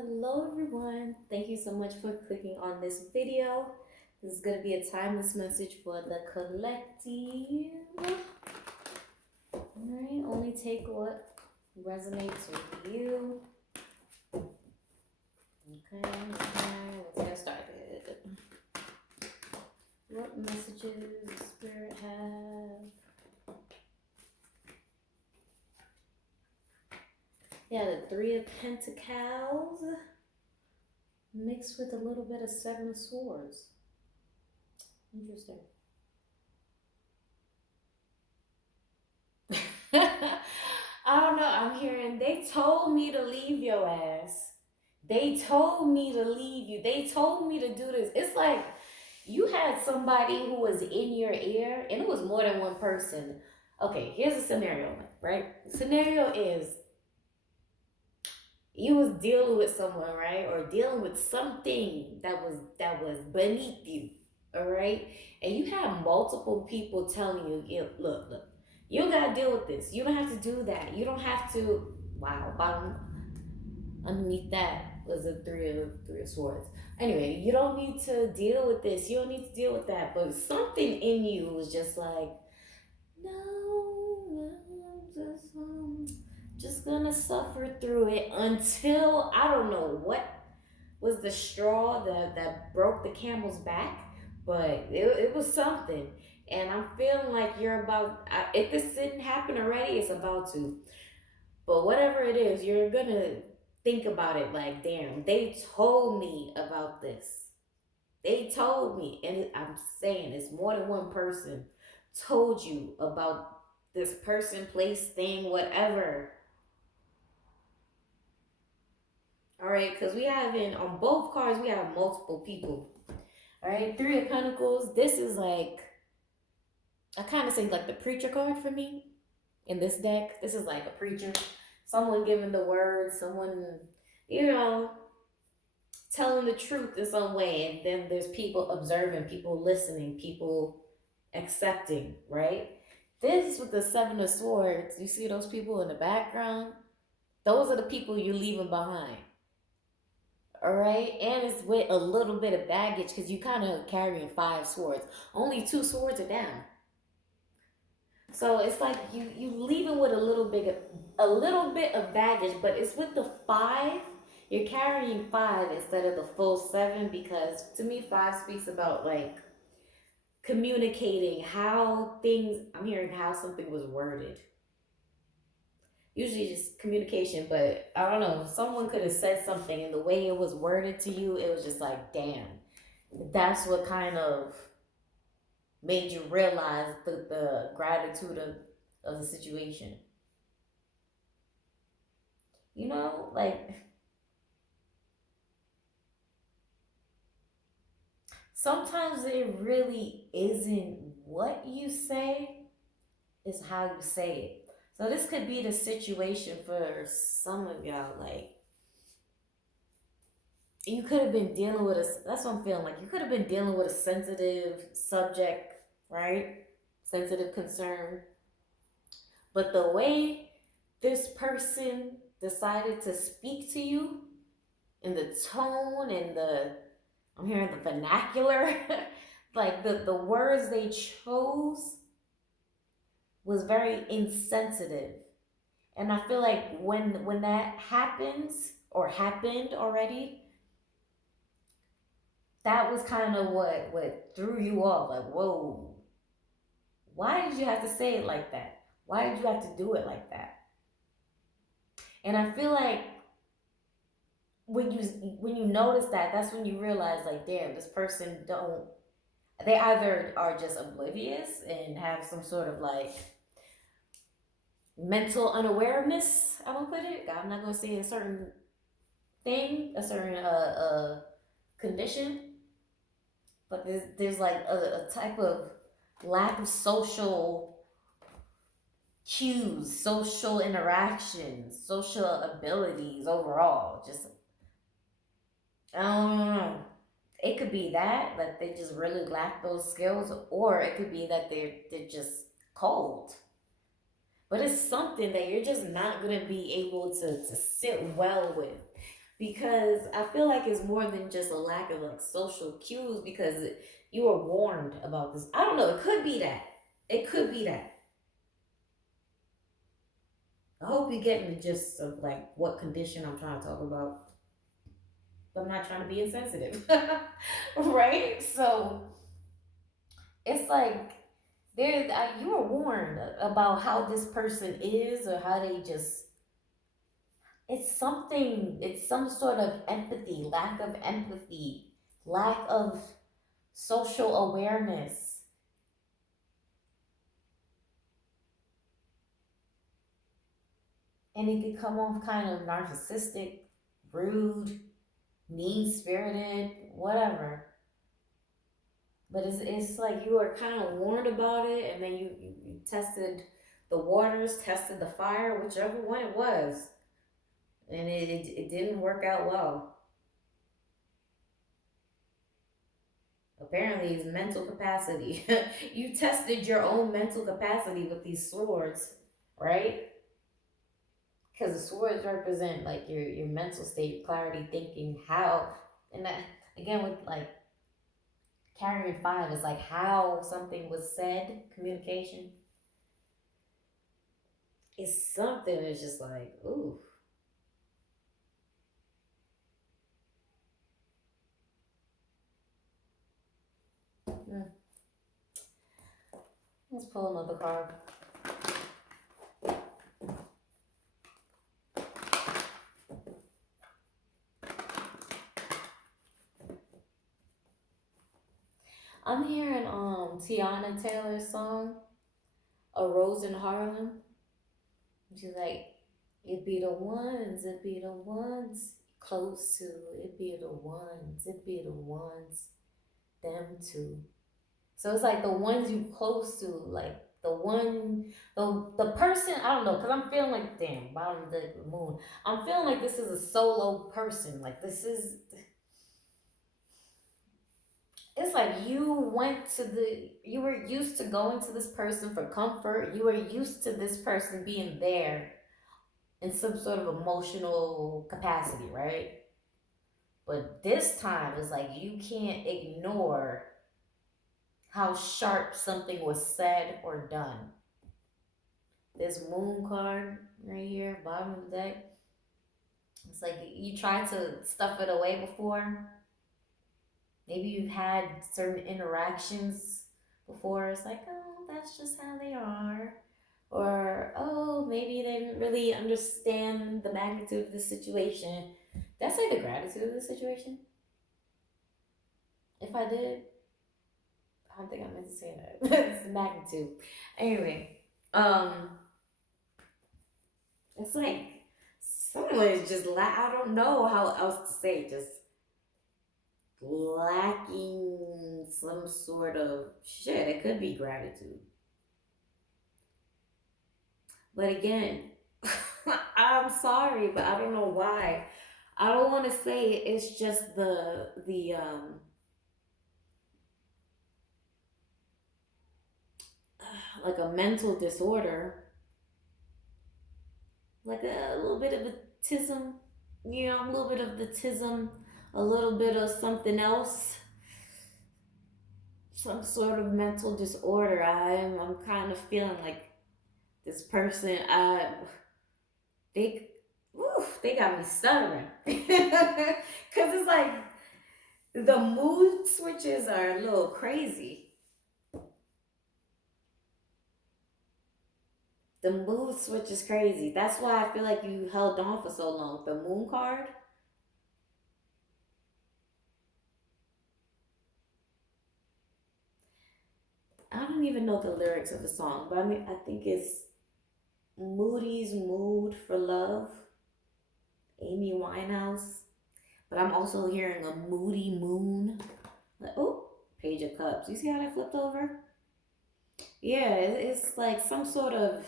Hello everyone. Thank you so much for clicking on this video. This is going to be a timeless message for the collective. Alright, only take what resonates with you. Okay, let's get started. What messages does Spirit have? Yeah, the Three of Pentacles mixed with a little bit of Seven of Swords. Interesting. I don't know. I'm hearing they told me to leave your ass. They told me to leave you. They told me to do this. It's like you had somebody who was in your ear, and it was more than one person. Okay, here's a scenario, right? Scenario is you was dealing with someone, right, or dealing with something that was beneath you, all right, and you have multiple people telling you, look, you don't gotta deal with this. You don't have to do that. You don't have to. Wow, bottom underneath that was a three of swords. Anyway, you don't need to deal with this. You don't need to deal with that. But something in you was just like, no, just gonna suffer through it until I don't know what was the straw that broke the camel's back, but it was something. And I'm feeling like you're about, if this didn't happen already, it's about to. But whatever it is, you're gonna think about it like, damn, they told me about this. They told me, and I'm saying it's more than one person told you about this person, place, thing, whatever. All right, because we have on both cards, we have multiple people. All right, Three of Pentacles. This is like, I kind of say like the preacher card for me in this deck. This is like a preacher, someone giving the word, someone, you know, telling the truth in some way. And then there's people observing, people listening, people accepting, right? This with the Seven of Swords, you see those people in the background? Those are the people you're leaving behind. All right, and it's with a little bit of baggage because you kind of carrying 5 swords. Only 2 swords are down, so it's like you leaving with a little bit of baggage, but it's with the 5. You're carrying 5 instead of the full 7 because to me 5 speaks about like communicating how things. I'm hearing how something was worded. Usually just communication, but I don't know. Someone could have said something, and the way it was worded to you, it was just like, damn. That's what kind of made you realize the gratitude of the situation. You know, like sometimes it really isn't what you say, it's how you say it. So this could be the situation for some of y'all. Like you could have been dealing with that's what I'm feeling like. You could have been dealing with a sensitive subject, right? Sensitive concern. But the way this person decided to speak to you, and the tone and I'm hearing the vernacular, like the words they chose was very insensitive. And I feel like when that happens or happened already, that was kind of what threw you off. Like, whoa, why did you have to say it like that? Why did you have to do it like that? And I feel like when you notice that, that's when you realize like, damn, this person don't. They either are just oblivious and have some sort of like mental unawareness. I'm gonna put it. I'm not gonna say a certain thing, a certain condition, but there's like a type of lack of social cues, social interactions, social abilities overall. Just I don't know. It could be that they just really lack those skills, or it could be that they're just cold. But it's something that you're just not gonna be able to sit well with. because I feel like it's more than just a lack of like social cues because you were warned about this. I don't know. It could be that. It could be that. I hope you get the gist of like what condition I'm trying to talk about. But I'm not trying to be insensitive, right? So it's like you were warned about how this person is or how they just. It's something. It's some sort of empathy, lack of empathy, lack of social awareness. And it could come off kind of narcissistic, rude, mean spirited, whatever. But it's like you were kind of warned about it, and then you tested the waters, tested the fire, whichever one it was, and it didn't work out well. Apparently, it's mental capacity. You tested your own mental capacity with these swords, right? Because the swords represent like your mental state, clarity, thinking, how, and that again with like carrying five is like how something was said, communication. It's something that's just like, ooh. Hmm. Let's pull another card. I'm hearing Tiana Taylor's song, A Rose in Harlem. She's like, it be the ones, it be the ones close to, it be the ones, it be the ones, them too. So it's like the ones you close to, like the one, the person. I don't know, cause I'm feeling like damn bottom of the moon. I'm feeling like this is a solo person. Like this is. It's like you were used to going to this person for comfort. You were used to this person being there in some sort of emotional capacity, right? But this time it's like you can't ignore how sharp something was said or done. This moon card right here, bottom of the deck. It's like you tried to stuff it away before. Maybe you've had certain interactions before. It's like, oh, that's just how they are. Or, oh, maybe they didn't really understand the magnitude of the situation. That's like the gratitude of the situation. If I did, I don't think I meant to say that. It's the magnitude. Anyway, um, it's like someone is just I don't know how else to say it, just lacking some sort of shit. It could be gratitude. But again, I'm sorry, but I don't know why. I don't want to say it's just the like a mental disorder, like a little bit of autism, a little bit of the tism, a little bit of something else, some sort of mental disorder. I'm kind of feeling like this person. They, they got me stuttering because it's like the mood switches are a little crazy. The mood switch is crazy. That's why I feel like you held on for so long. The moon card. I don't even know the lyrics of the song, but I think it's Moody's Mood for Love, Amy Winehouse. But I'm also hearing a moody moon. Like, oh, Page of Cups. You see how that flipped over? Yeah, it's like some sort of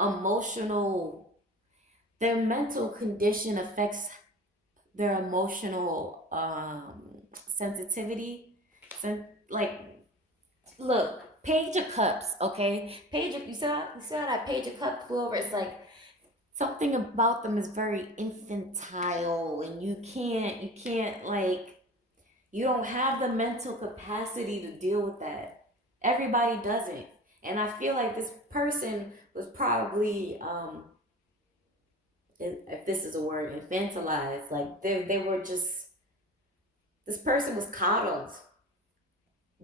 emotional. Their mental condition affects their emotional sensitivity. Like, look, Page of Cups, okay? You saw that Page of Cups flew over. It's like something about them is very infantile. mental, and you can't like, you don't have the mental capacity to deal with that. Everybody doesn't. And I feel like this person was probably, if this is a word, infantilized. Like they were just, this person was coddled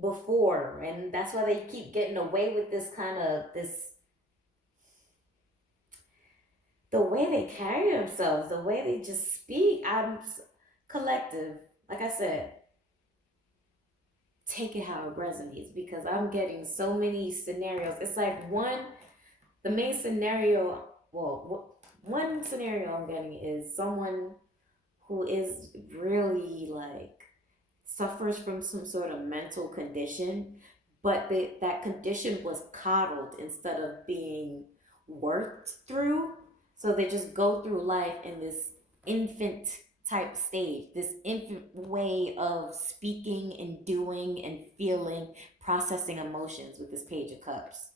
before, and that's why they keep getting away with this kind of this, the way they carry themselves, the way they just speak. Collective. Like I said, take it how it resonates, because I'm getting so many scenarios. It's like the main scenario, one scenario I'm getting is someone who is really like suffers from some sort of mental condition, but that condition was coddled instead of being worked through. So they just go through life in this infant type stage, this infant way of speaking and doing and feeling, processing emotions with this Page of Cups.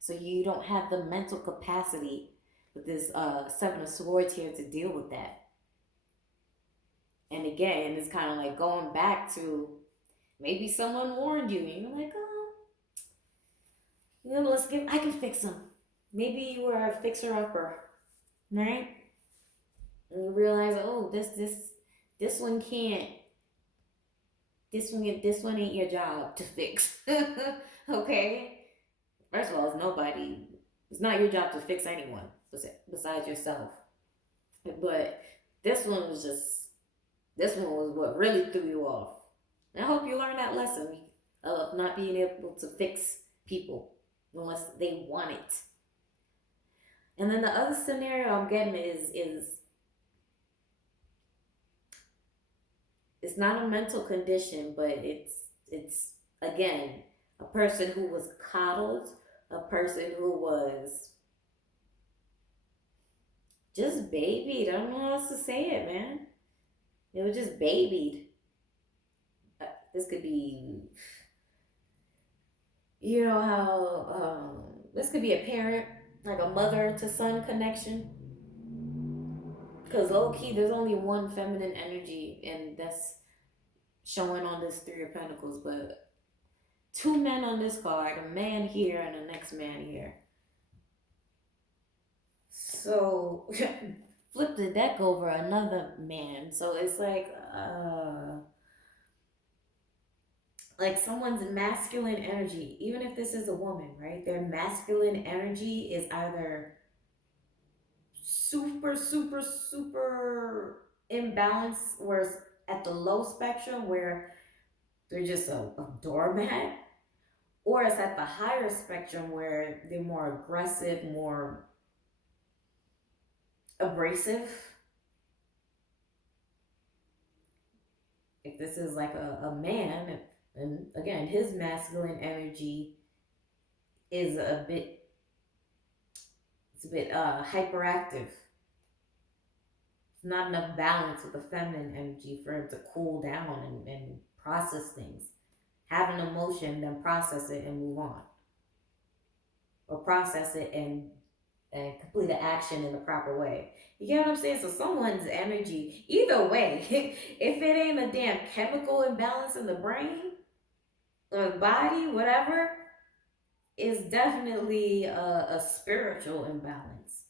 So you don't have the mental capacity with this Seven of Swords here to deal with that. And again, it's kind of like going back to maybe someone warned you, and you're like, oh, I can fix them. Maybe you were a fixer upper, right? And you realize, oh, this one can't. This one ain't your job to fix. Okay. First of all, it's nobody. It's not your job to fix anyone besides yourself. But this one was what really threw you off. And I hope you learn that lesson of not being able to fix people unless they want it. And then the other scenario I'm getting is it's not a mental condition, but it's again a person who was coddled, a person who was just babied. I don't know how else to say it, man. They were just babied. This could be, you know how this could be a parent, like a mother to son connection. Because low key, there's only one feminine energy, and that's showing on this Three of Pentacles. But two men on this card, a man here and the next man here. So flip the deck over, another man. So it's like someone's masculine energy, even if this is a woman, right? Their masculine energy is either super, super, super imbalanced, where it's at the low spectrum, where they're just a doormat, or it's at the higher spectrum where they're more aggressive, more abrasive. If this is like a man, and again, his masculine energy is a bit hyperactive. It's not enough balance with the feminine energy for him to cool down and process things. Have an emotion, then process it and move on. Or process it and complete the action in the proper way. You get what I'm saying? So someone's energy, either way, if it ain't a damn chemical imbalance in the brain or the body, whatever, is definitely a spiritual imbalance.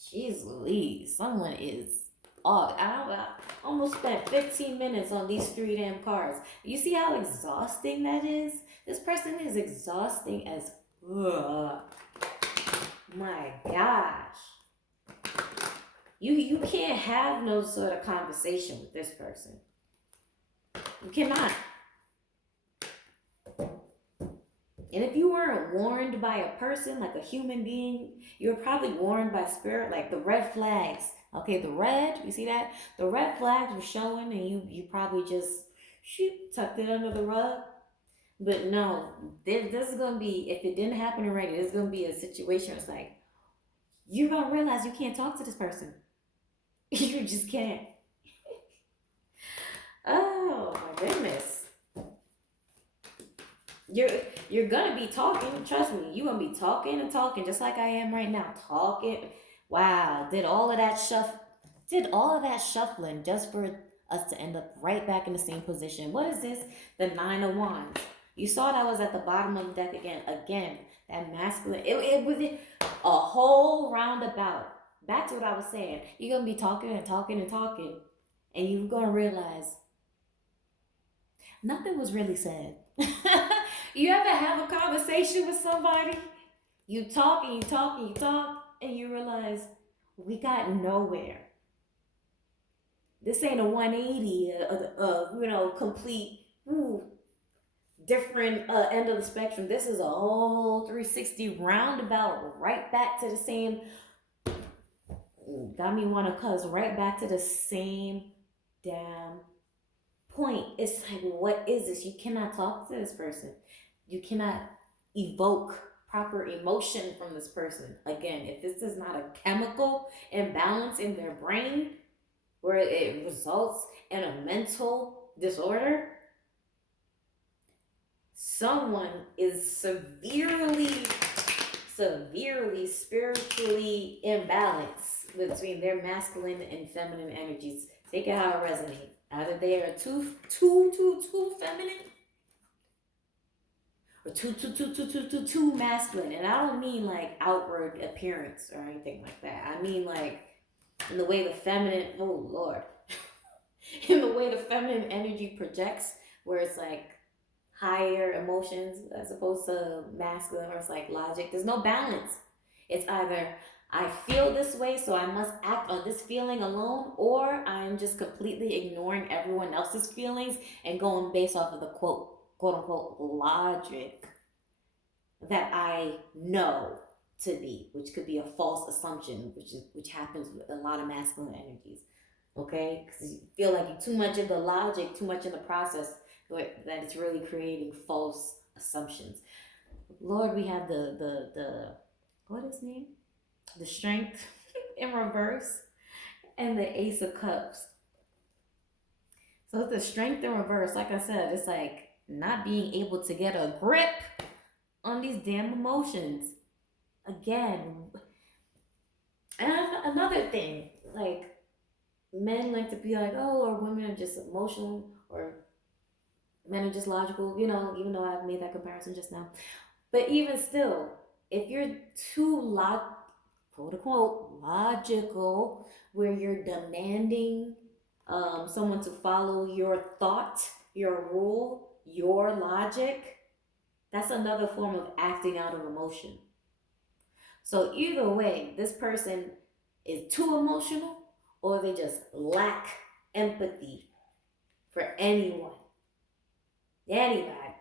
Jeez Louise, someone is off. I almost spent 15 minutes on these three damn cards. You see how exhausting that is? This person is exhausting as my gosh. You can't have no sort of conversation with this person. You cannot. And if you weren't warned by a person, like a human being, you're probably warned by spirit, like the red flags. Okay, the red, you see that? The red flags were showing, and you probably just tucked it under the rug. But no, this is going to be, if it didn't happen already, there's going to be a situation where it's like, you're going to realize you can't talk to this person. You just can't. Oh, my goodness. You're gonna be talking, trust me, you're gonna be talking and talking just like I am right now. Talking, Wow, did all of that shuffling just for us to end up right back in the same position. What is this? The Nine of Wands. You saw that was at the bottom of the deck again. Again, that masculine. It was a whole roundabout. Back to what I was saying. You're gonna be talking and talking and talking, and you're gonna realize nothing was really said. You ever have a conversation with somebody? You talk and you talk and you talk, and you realize we got nowhere. This ain't a 180, complete, different end of the spectrum. This is a whole 360 roundabout, right back to the same. Got me want to cuss right back to the same damn point. It's like, what is this? You cannot talk to this person. You cannot evoke proper emotion from this person. Again, if this is not a chemical imbalance in their brain where it results in a mental disorder, someone is severely spiritually imbalanced between their masculine and feminine energies. Take it how it resonates. Either they are too feminine, or too masculine. And I don't mean like outward appearance or anything like that. I mean like in the way the feminine, oh Lord, in the way the feminine energy projects, where it's like higher emotions as opposed to masculine, or it's like logic. There's no balance. It's either I feel this way, so I must act on this feeling alone, or I'm just completely ignoring everyone else's feelings and going based off of the quote unquote logic that I know to be, which could be a false assumption, which happens with a lot of masculine energies. Okay, because you feel like you're too much in the logic, too much in the process, that it's really creating false assumptions. Lord, we have the what is his name? The Strength in reverse, and the Ace of Cups. So the Strength in reverse, like I said, it's like not being able to get a grip on these damn emotions. Again, and another thing, like men like to be like, oh, or women are just emotional, or men are just logical, even though I've made that comparison just now. But even still, if you're too quote unquote logical, where you're demanding someone to follow your thought, your rule, your logic, that's another form of acting out of emotion. So either way, this person is too emotional, or they just lack empathy for anyone, anybody,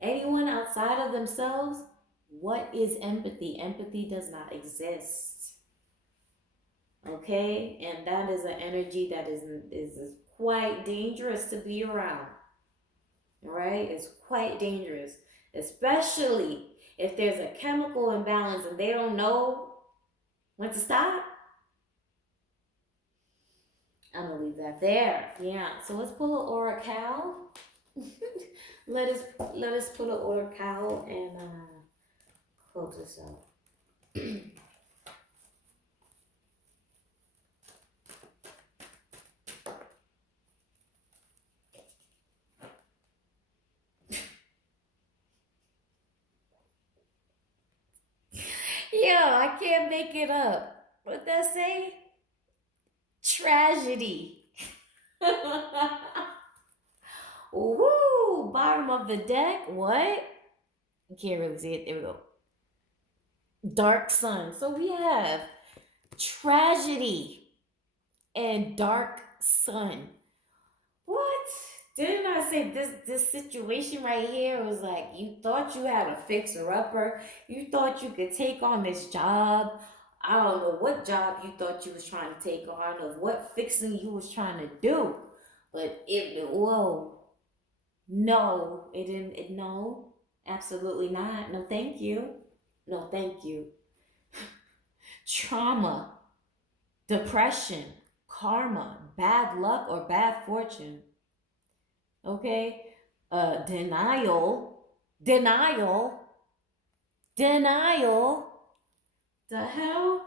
anyone outside of themselves. What is empathy? Empathy does not exist. Okay, and that is an energy that is quite dangerous to be around. Right? It's quite dangerous, especially if there's a chemical imbalance and they don't know when to stop. I'm gonna leave that there. Yeah. So let's pull an oracle. let us pull an oracle and close this out. Yeah, I can't make it up. What that say? Tragedy. Woo! Bottom of the deck. What? You can't really see it. There we go. Dark sun. So we have tragedy and dark sun. What? Didn't I say this situation right here was like, you thought you had a fixer upper, you thought you could take on this job. I don't know what job you thought you was trying to take on, or what fixing you was trying to do, but no, it didn't. No, absolutely not. No, thank you. No, thank you. Trauma, depression, karma, bad luck, or bad fortune. Okay? Denial. The hell?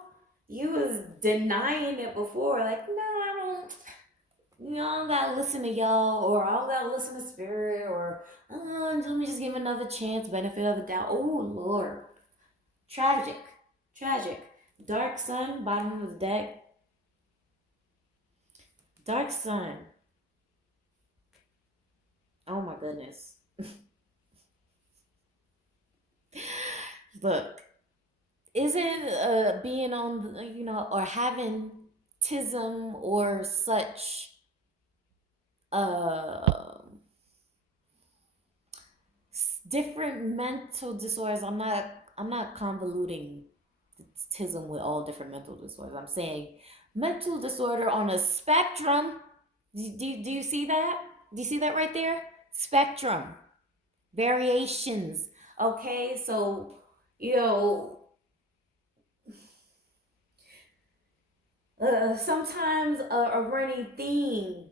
You was denying it before, like, no, I don't. I don't gotta listen to y'all, or I don't gotta listen to spirit, or let me just give another chance, benefit of the doubt. Oh Lord, tragic, tragic. Dark Sun, bottom of the deck. Dark Sun. Oh my goodness. Look, isn't being on, or having tism or such uh different mental disorders. I'm not convoluting tism with all different mental disorders. I'm saying mental disorder on a spectrum. Do you see that? Do you see that right there? Spectrum. Variations. Okay, so you know sometimes a running theme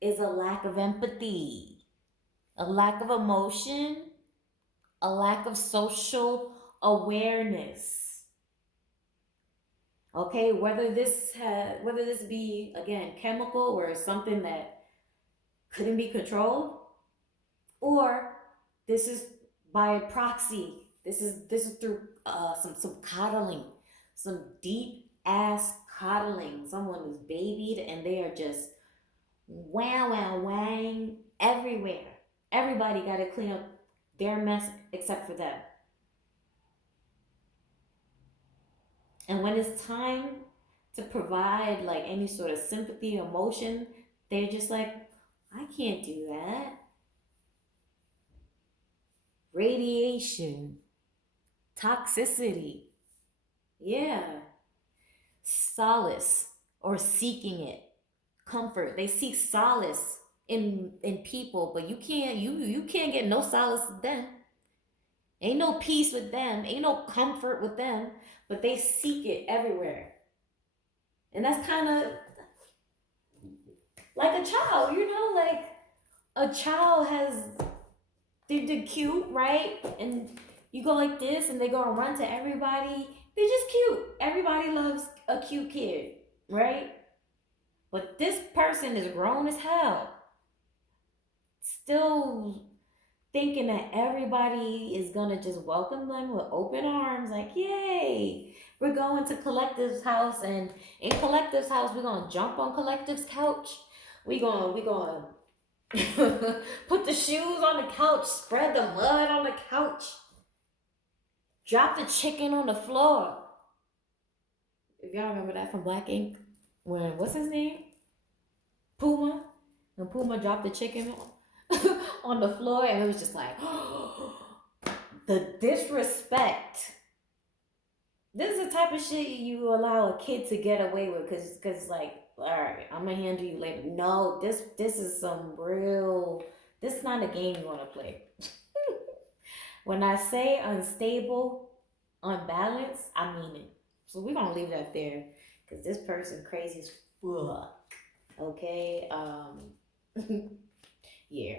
is a lack of empathy, a lack of emotion, a lack of social awareness. Okay, whether this be again chemical or something that couldn't be controlled, or this is by proxy. This is through some coddling, some deep ass coddling. Someone is babied and they are just wow wow wang everywhere. Everybody got to clean up their mess except for them. And when it's time to provide like any sort of sympathy, emotion, they're just like, I can't do that. Radiation, toxicity, yeah, solace or seeking it, comfort. They seek solace in people, but you can't get no solace with them. Ain't no peace with them. Ain't no comfort with them. But they seek it everywhere, and that's kind of like a child, like a child has they're cute, right? And you go like this, and they go and run to everybody. They're just cute. Everybody loves a cute kid, right? But this person is grown as hell, still thinking that everybody is gonna just welcome them with open arms, like, yay, we're going to Collective's house, and in Collective's house, we're gonna jump on Collective's couch. We gonna put the shoes on the couch, spread the mud on the couch, drop the chicken on the floor. If y'all remember that from Black Ink, when what's his name? Puma. When Puma dropped the chicken on the floor, and it was just like the disrespect. This is the type of shit you allow a kid to get away with, because like, all right, I'm gonna handle you later. No, this is some real. This is not a game you want to play. When I say unstable, unbalanced, I mean it. So we're gonna leave that there, because this person crazy as fuck. Okay, yeah.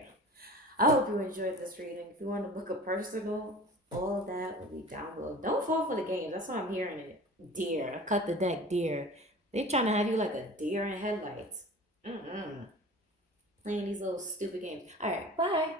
I hope you enjoyed this reading. If you want to book a personal, all of that will be down below. Don't fall for the games. That's why I'm hearing it. Deer. I cut the deck, deer. They trying to have you like a deer in headlights. Playing these little stupid games. All right, bye.